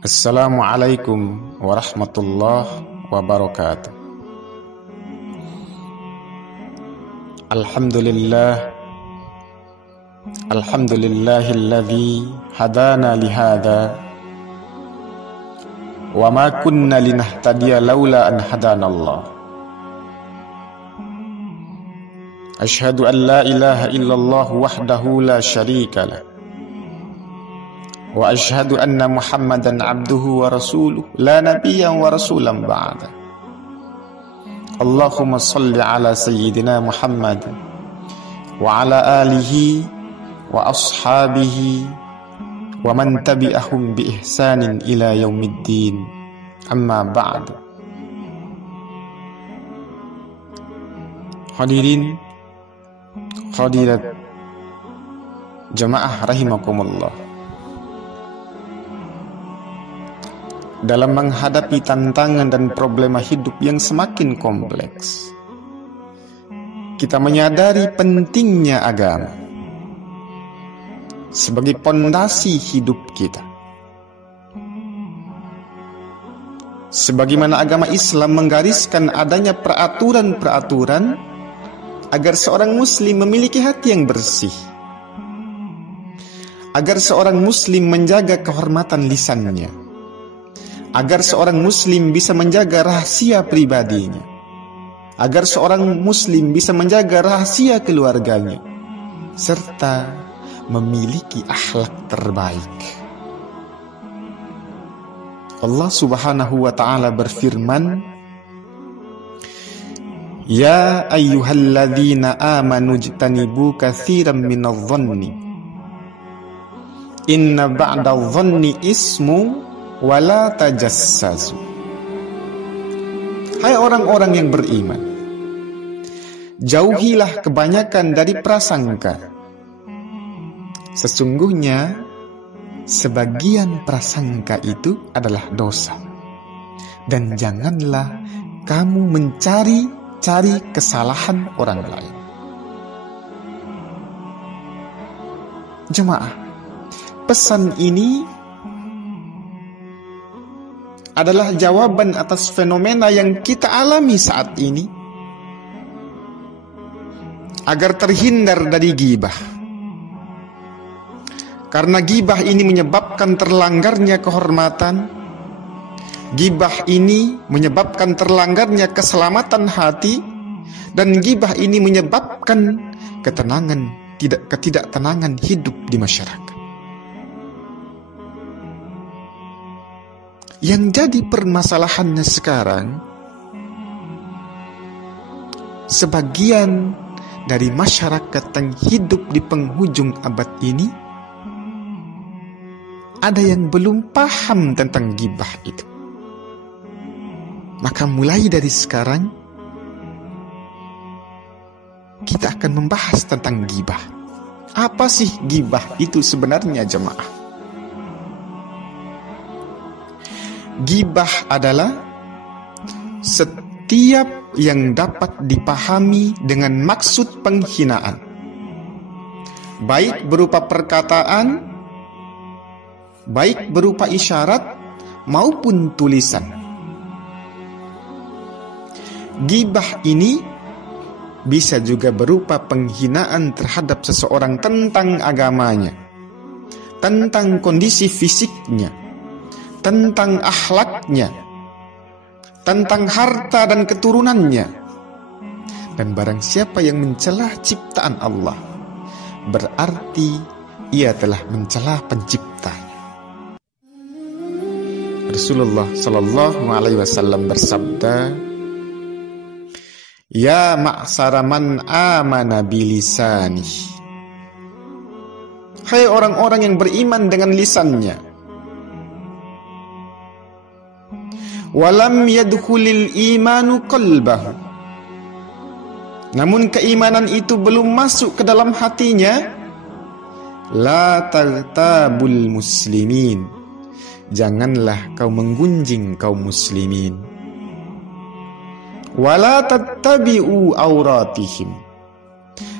Assalamualaikum warahmatullahi wabarakatuh. Alhamdulillahilladzi hadana lihada wa ma kunna linahtadiya laula an hadanallah. Asyhadu an la ilaha illallah wahdahu la syarika lah. Wa asyhadu anna Muhammadan abduhu wa rasuluh la nabiyyan wa rasulan ba'da. Allahumma salli ala sayyidina Muhammad wa ala alihi wa ashabihi wa man tabi'ahum bi ihsanin ila yaumiddin. Amma ba'du. Hadirin hadirat jamaah rahimakumullah. Dalam menghadapi tantangan dan problema hidup yang semakin kompleks, kita menyadari pentingnya agama sebagai pondasi hidup kita. Sebagaimana agama Islam menggariskan adanya peraturan-peraturan agar seorang muslim memiliki hati yang bersih, agar seorang muslim menjaga kehormatan lisannya, agar seorang muslim bisa menjaga rahasia pribadinya, agar seorang muslim bisa menjaga rahasia keluarganya, serta memiliki akhlak terbaik. Allah Subhanahu wa ta'ala berfirman, Ya ayyuhalladzina amanu jtanibu katsiran minadh-dhanni inna ba'dadh-dhanni ismu wala tajassasu. Hai orang-orang yang beriman, jauhilah kebanyakan dari prasangka. Sesungguhnya sebagian prasangka itu adalah dosa. Dan janganlah kamu mencari-cari kesalahan orang lain. Jemaah, pesan ini adalah jawaban atas fenomena yang kita alami saat ini, agar terhindar dari ghibah. Karena ghibah ini menyebabkan terlanggarnya kehormatan, ghibah ini menyebabkan terlanggarnya keselamatan hati, dan ghibah ini menyebabkan ketidaktenangan hidup di masyarakat. Yang jadi permasalahannya sekarang, sebagian dari masyarakat yang hidup di penghujung abad ini, ada yang belum paham tentang ghibah itu. Maka mulai dari sekarang, kita akan membahas tentang ghibah. Apa sih ghibah itu sebenarnya, jemaah? Ghibah adalah setiap yang dapat dipahami dengan maksud penghinaan, baik berupa perkataan, baik berupa isyarat, maupun tulisan. Ghibah ini bisa juga berupa penghinaan terhadap seseorang tentang agamanya, tentang kondisi fisiknya, tentang akhlaknya, tentang harta dan keturunannya. Dan barang siapa yang mencela ciptaan Allah, berarti ia telah mencela penciptanya. Rasulullah sallallahu alaihi wasallam bersabda, Ya ma'sara man amana bilisani. Hai orang-orang yang beriman dengan lisannya, walam yadkhulil imanu qalbahu. Namun keimanan itu belum masuk ke dalam hatinya. La taghtabul muslimin. Janganlah kau menggunjing kaum muslimin. Wala tattabi'u auratihim.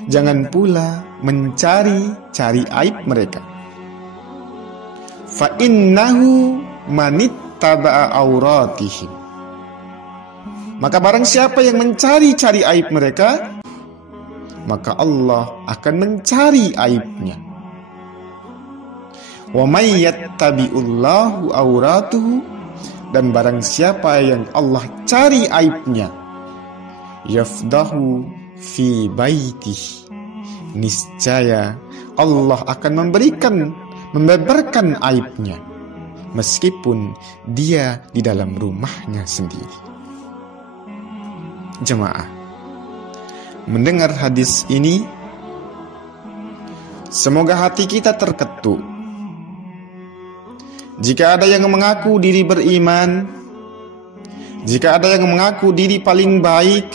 Jangan pula mencari-cari aib mereka. Fa innahu manittaba'a auratihim. Maka barang siapa yang mencari-cari aib mereka, maka Allah akan mencari aibnya. Wa may yattabi'ullahu auratuhu, dan barang siapa yang Allah cari aibnya, yafdahu fi baitih, niscaya Allah akan membeberkan aibnya meskipun dia di dalam rumahnya sendiri. Jemaah, mendengar hadis ini, semoga hati kita terketuk. Jika ada yang mengaku diri beriman, jika ada yang mengaku diri paling baik,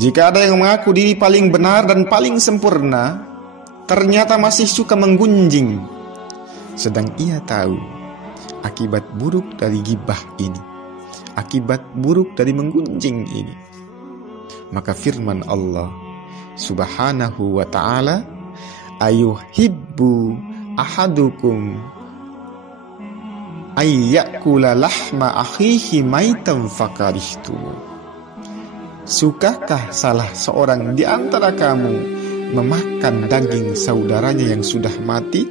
jika ada yang mengaku diri paling benar dan paling sempurna, ternyata masih suka menggunjing, sedang ia tahu akibat buruk dari ghibah ini, akibat buruk dari menggunjing ini. Maka firman Allah Subhanahu wa ta'ala, ayuhibbu ahadukum ayyakula lahma akhihi maitan fakarihtum. Sukakah salah seorang di antara kamu memakan daging saudaranya yang sudah mati?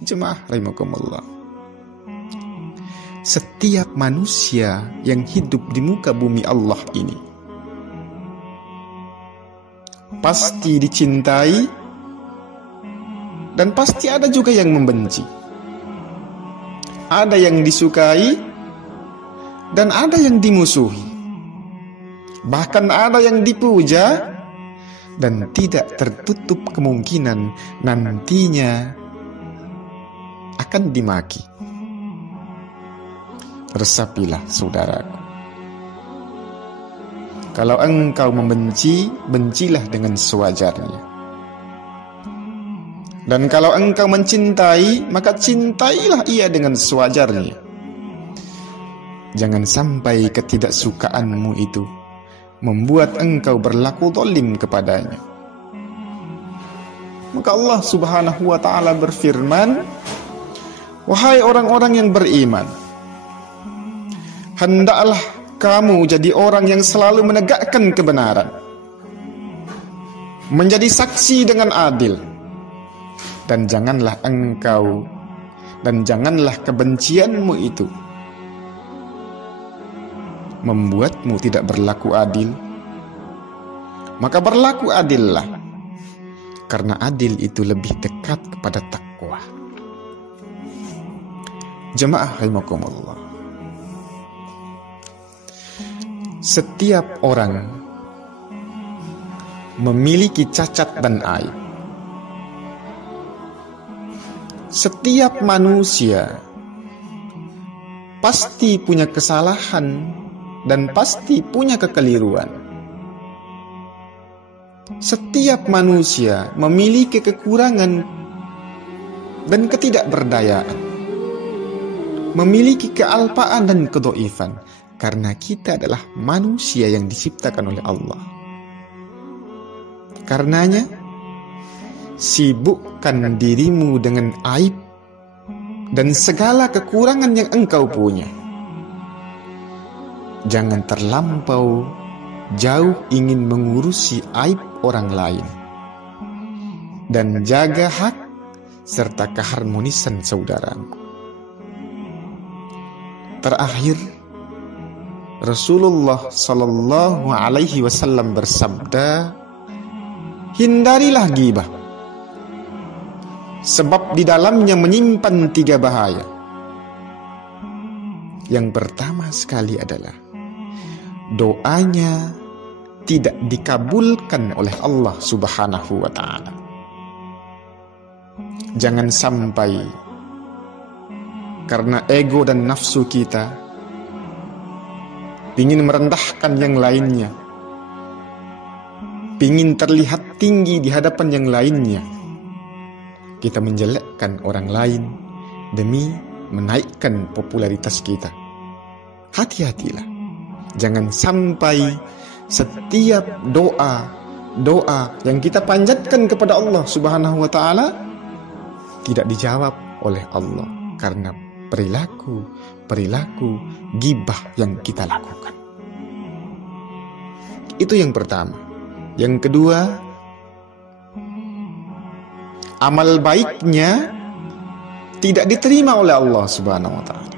Jemaah rahimakumullah, setiap manusia yang hidup di muka bumi Allah ini pasti dicintai, dan pasti ada juga yang membenci. Ada yang disukai dan ada yang dimusuhi. Bahkan ada yang dipuja, dan tidak tertutup kemungkinan nantinya akan dimaki. Resapilah saudaraku. Kalau engkau membenci, bencilah dengan sewajarnya. Dan kalau engkau mencintai, maka cintailah ia dengan sewajarnya. Jangan sampai ketidaksukaanmu itu membuat engkau berlaku zalim kepadanya. Maka Allah Subhanahu wa ta'ala berfirman, wahai orang-orang yang beriman, hendaklah kamu jadi orang yang selalu menegakkan kebenaran, menjadi saksi dengan adil, dan janganlah kebencianmu itu membuatmu tidak berlaku adil. Maka berlaku adillah, karena adil itu lebih dekat kepada takwa. Jemaah rahimakumullah, setiap orang memiliki cacat dan aib. Setiap manusia pasti punya kesalahan dan pasti punya kekeliruan. Setiap manusia memiliki kekurangan dan ketidakberdayaan, memiliki kealpaan dan kedhaifan, karena kita adalah manusia yang diciptakan oleh Allah. Karenanya, sibukkan dirimu dengan aib dan segala kekurangan yang engkau punya. Jangan terlampau jauh ingin mengurusi aib orang lain, dan jaga hak serta keharmonisan saudaramu. Terakhir, Rasulullah Sallallahu Alaihi Wasallam bersabda, hindarilah ghibah, sebab di dalamnya menyimpan 3 bahaya. Yang pertama sekali adalah doanya tidak dikabulkan oleh Allah Subhanahu wa ta'ala. Jangan sampai karena ego dan nafsu kita ingin merendahkan yang lainnya, ingin terlihat tinggi di hadapan yang lainnya, kita menjelekkan orang lain demi menaikkan popularitas kita. Hati-hatilah, jangan sampai setiap doa yang kita panjatkan kepada Allah Subhanahu wa ta'ala tidak dijawab oleh Allah. karena perilaku ghibah yang kita lakukan. Itu yang pertama. Yang kedua, amal baiknya tidak diterima oleh Allah Subhanahu wa Ta'ala.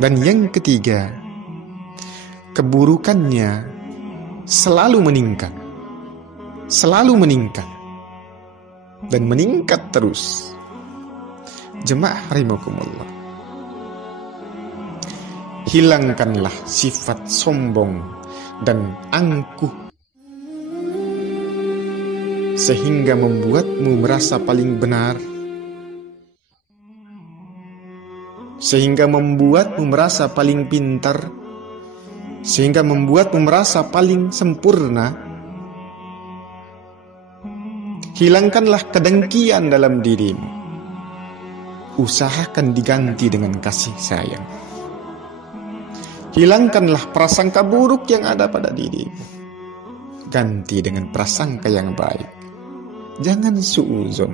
Dan yang ketiga, keburukannya selalu meningkat dan meningkat terus. Jemaah rahimakumullah, hilangkanlah sifat sombong dan angkuh sehingga membuatmu merasa paling benar, sehingga membuatmu merasa paling pintar, sehingga membuatmu merasa paling sempurna. Hilangkanlah kedengkian dalam dirimu. Usahakan diganti dengan kasih sayang. Hilangkanlah prasangka buruk yang ada pada dirimu. Ganti dengan prasangka yang baik. Jangan suudzon.